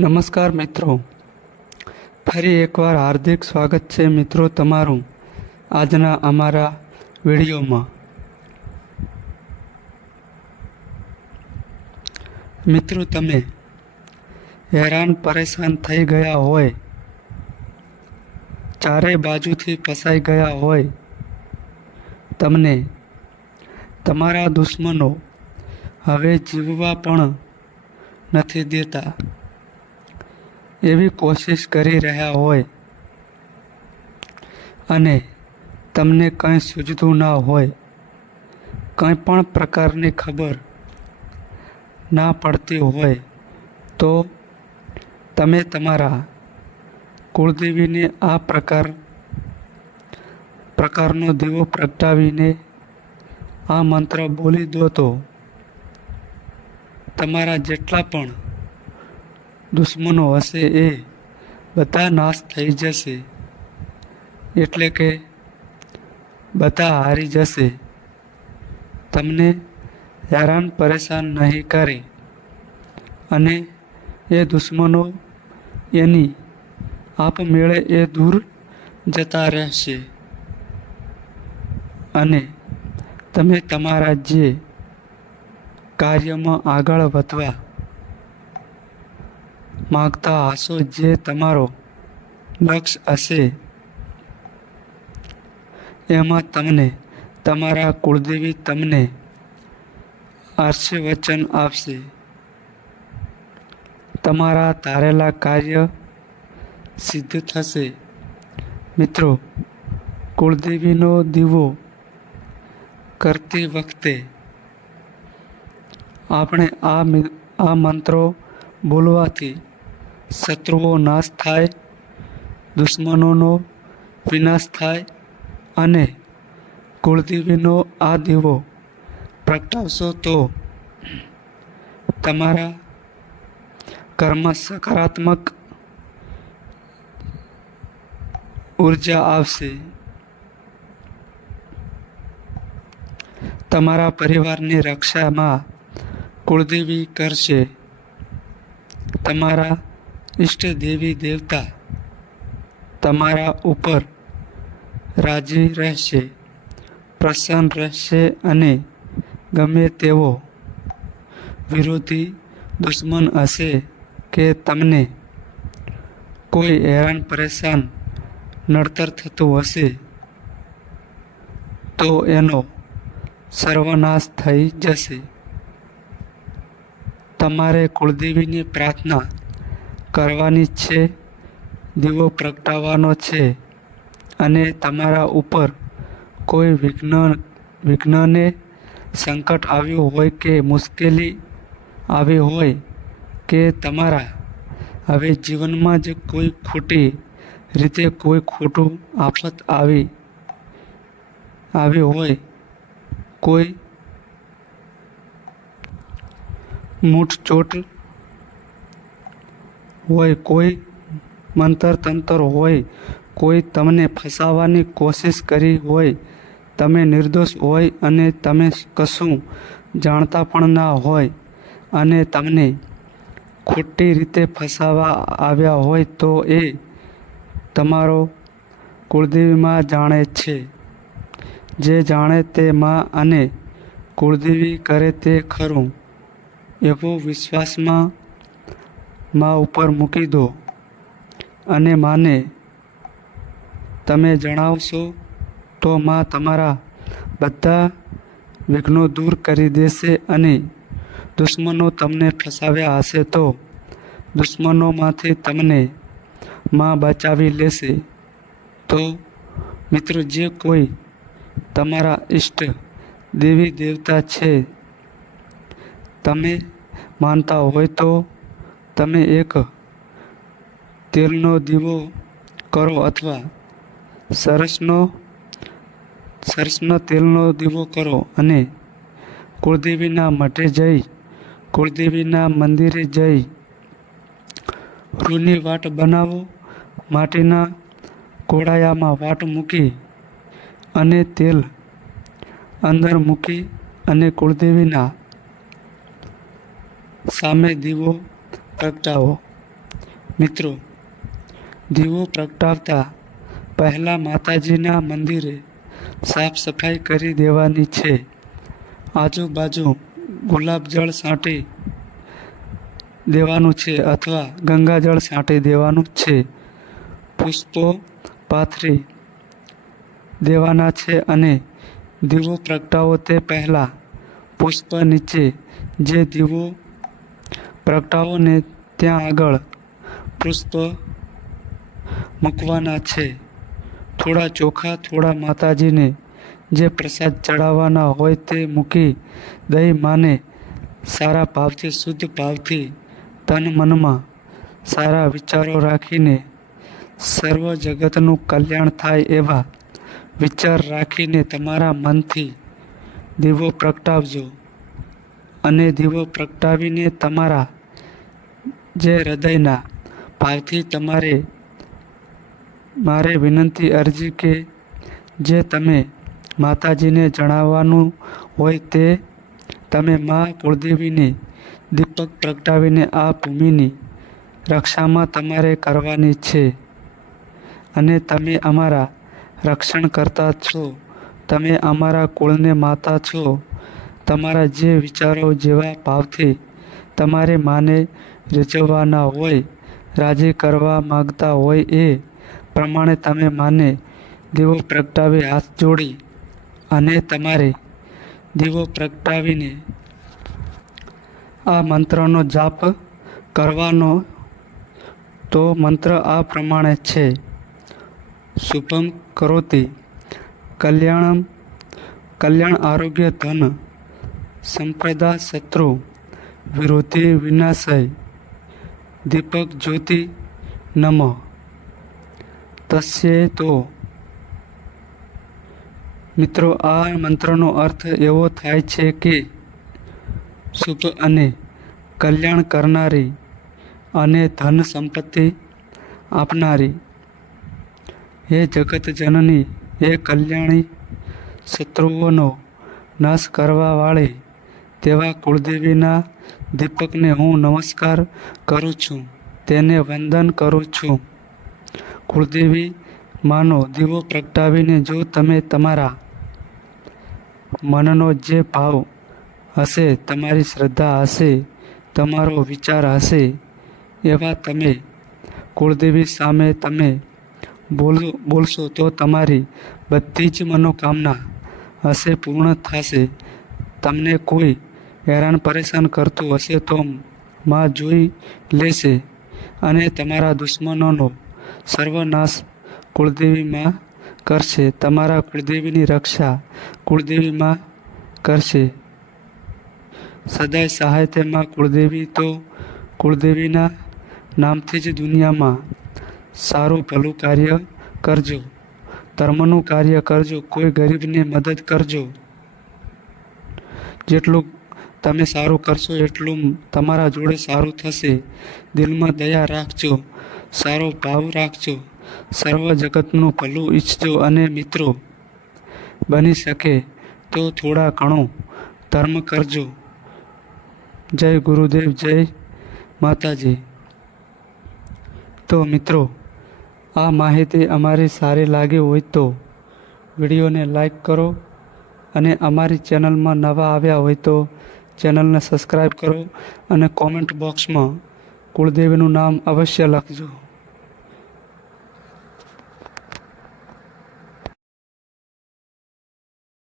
નમસ્કાર મિત્રો, ફરી એકવાર હાર્દિક સ્વાગત છે મિત્રો તમારું આજના અમારા વિડીયોમાં. મિત્રો, તમે હેરાન પરેશાન થઈ ગયા હોય, ચારે બાજુથી ફસાઈ ગયા હોય, તમને તમારા દુશ્મનો હવે જીવવા પણ નથી દેતા એવી કોશિશ કરી રહ્યા હોય અને તમને કંઈ સૂઝતું ના હોય, કંઈ પણ પ્રકારની ખબર ના પડતી હોય, તો તમે તમારા કુળદેવીને આ પ્રકારનો દીવો પ્રગટાવીને આ મંત્ર બોલી દો તો તમારા જેટલા પણ દુશ્મનો હશે એ બધા નાશ થઈ જશે, એટલે કે બધા હારી જશે, તમને હેરાન પરેશાન નહીં કરે અને એ દુશ્મનો એની આપમેળે એ દૂર જતા રહેશે અને તમે તમારા જે કાર્યમાં આગળ વધવા માગતા હશો, જે તમારો લક્ષ્ય હશે, એમાં તમને તમારા કુળદેવી તમને આશીર્વચન આપશે. તમારા ધારેલા કાર્ય સિદ્ધ થશે. મિત્રો, કુળદેવીનો દીવો કરતી વખતે આપણે આ મંત્રો બોલવાથી શત્રુઓ નાશ થાય, દુશ્મનોનો વિનાશ થાય અને કુળદેવીનો આ દીવો પ્રગટાવશો તો તમારા ઘરમાં સકારાત્મક ઉર્જા આવશે. તમારા પરિવારની રક્ષામાં કુળદેવી કરશે. તમારા ઈષ્ટ દેવી દેવતા તમારા ઉપર રાજી રહેશે, પ્રસન્ન રહેશે અને ગમે તેવો વિરોધી દુશ્મન હશે કે તમને કોઈ હેરાન પરેશાન નડતર થતું હશે તો એનો સર્વનાશ થઈ જશે. તમારે કુળદેવીની પ્રાર્થના કરવાની છે, દીવો પ્રગટાવવાનો છે અને તમારા ઉપર કોઈ વિઘ્નને સંકટ આવ્યું હોય કે મુશ્કેલી આવી હોય કે તમારા હવે જીવનમાં જ કોઈ ખોટી રીતે કોઈ ખોટું આફત આવી હોય, કોઈ મૂઠચોટ હોય, કોઈ મંતર તંત્ર હોય, કોઈ તમને ફસાવવાની કોશિશ કરી હોય, તમે નિર્દોષ હોય અને તમે કશું જાણતા પણ ના હોય અને તમને ખોટી રીતે ફસાવા આવ્યા હોય, તો એ તમારો કુળદેવીમાં જાણે છે. જે જાણે તે માં અને કુળદેવી કરે તે ખરું એવો વિશ્વાસમાં માં ઉપર મૂકી દો અને માને તમે જણાવશો તો માં તમારા બધા વિઘ્નો દૂર કરી દેશે અને દુશ્મનો તમને ફસાવ્યા હશે તો દુશ્મનોમાંથી તમને માં બચાવી લેશે. તો મિત્રો, જે કોઈ તમારા ઈષ્ટ દેવી દેવતા છે, તમે માનતા હોય તો તમે એક તેલનો દીવો કરો અથવા સરસનો તેલનો દીવો કરો અને કુળદેવીના મઠે જઈ, કુળદેવીના મંદિરે જઈ રૂની વાટ બનાવો, માટીના કોળાયામાં વાટ મૂકી અને તેલ અંદર મૂકી અને કુળદેવીના સામે દીવો પ્રગટાવો. મિત્રો, દીવો પ્રગટાવતા પહેલાં માતાજીના મંદિરે સાફ સફાઈ કરી દેવાની છે. આજુબાજુ ગુલાબજળ છાંટી દેવાનું છે અથવા ગંગાજળ છાંટી દેવાનું છે. પુષ્પો પાથરી દેવાના છે અને દીવો પ્રગટાવો તે પહેલાં પુષ્પ નીચે જે દીવો પ્રગટાવો ને ત્યાં આગળ પુષ્પ મૂકવાના છે. થોડા ચોખા, થોડા માતાજીને જે પ્રસાદ ચડાવવાના હોય તે મૂકી દઈ માને સારા ભાવથી, શુદ્ધ ભાવથી, તન મનમાં સારા વિચારો રાખીને સર્વ જગતનું કલ્યાણ થાય એવા વિચાર રાખીને તમારા મનથી દીવો પ્રગટાવજો. અને દીવો પ્રગટાવીને તમારા જે હૃદયના ભાવથી મારે વિનંતી અરજી કે જે તમે માતાજીને જણાવવાનું હોય તે તમે મા કુળદેવીને દીપક પ્રગટાવીને આ ભૂમિની રક્ષામાં તમારે કરવાની છે. અને તમે અમારા રક્ષણ કરતા છો, તમે અમારા કુળને માતા છો. તમારા જે વિચારો જેવા ભાવથી તમારે માને રીઝવવાના હોય, રાજી કરવા માગતા હોય એ પ્રમાણે તમે માને દીવો પ્રગટાવી હાથ જોડી અને તમારે દીવો પ્રગટાવીને આ મંત્રનો જાપ કરવાનો. તો મંત્ર આ પ્રમાણે છે: શુભમ કરોતિ કલ્યાણ આરોગ્ય ધન સંપદા શત્રુ વિરોધી વિનાશય દીપક જ્યોતિ નમઃ તસ્યે. તો મિત્રો, આ મંત્રનો અર્થ એવો થાય છે કે શુભ અને કલ્યાણ કરનારી અને ધન સંપત્તિ આપનારી, હે જગત જનની, હે કલ્યાણી, શત્રુઓનો નાશ કરવા વાળી તેવા કુળદેવીના દીપકને હું નમસ્કાર કરું છું, તેને વંદન કરું છું. કુળદેવી માનો દીવો પ્રગટાવીને જો તમે તમારા મનનો જે ભાવ હશે, તમારી શ્રદ્ધા હશે, તમારો વિચાર હશે એવા તમે કુળદેવી સામે તમે બોલશો તો તમારી બધી જ મનોકામના હશે પૂર્ણ થશે. તમને કોઈ હેરાન પરેશાન કરતું હશે તો માં જોઈ લેશે અને તમારા દુશ્મનોનો સર્વનાશ કુળદેવી માં કરશે. તમારા કુળદેવીની રક્ષા કુળદેવી માં કરશે. સદાય સહાય તેમાં કુળદેવી. તો કુળદેવીના નામથી જ દુનિયામાં સારું ભલું કાર્ય કરજો, ધર્મનું કાર્ય કરજો, કોઈ ગરીબને મદદ કરજો. જેટલું તમે સારું કરશો એટલું તમારા જોડે સારું થશે. દિલમાં દયા રાખજો, સારો ભાવ રાખજો, સર્વ જગતનું ભલું ઈચ્છજો. અને મિત્રો, બની શકે તો થોડા ઘણો ધર્મ કરજો. જય ગુરુદેવ, જય માતાજી. તો મિત્રો, આ માહિતી અમારી સારી લાગી હોય તો વિડીયોને લાઈક કરો અને અમારી ચેનલમાં નવા આવ્યા હોય તો ચેનલને સબસ્ક્રાઈબ કરો અને કોમેન્ટ બોક્સમાં કુળદેવીનું નામ અવશ્ય લખજો.